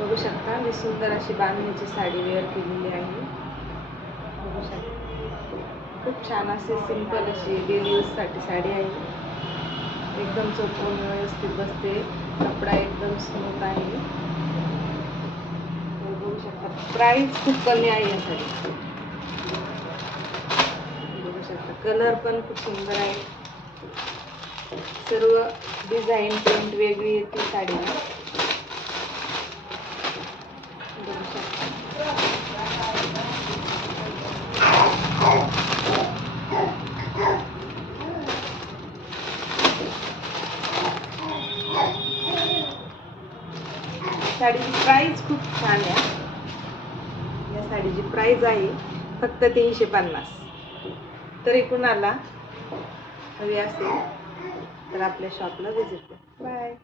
बघू शकता मी सुंदर अशी बांधणीची साडी वेअर केलेली आहे. बघू शकता खूप छान अशी सिंपल अशी डेली यूजसाठी साडी आहे. एकदम चोपून व्यवस्थित बसते. कपडा एकदम स्मूथ आहे. बघू शकता प्राइस खूप कमी आहे या साडीची. बघू शकता कलर पण खूप सुंदर आहे. सर्व डिझाईन प्रिंट वेगळी येते साडीला. बघू शकता साडीची प्राइस खूप छान आहे. या साडीची प्राइस आहे फक्त 350. तरी कुणाला हवी असेल तर आपल्या शॉपला व्हिजिट करा. बाय.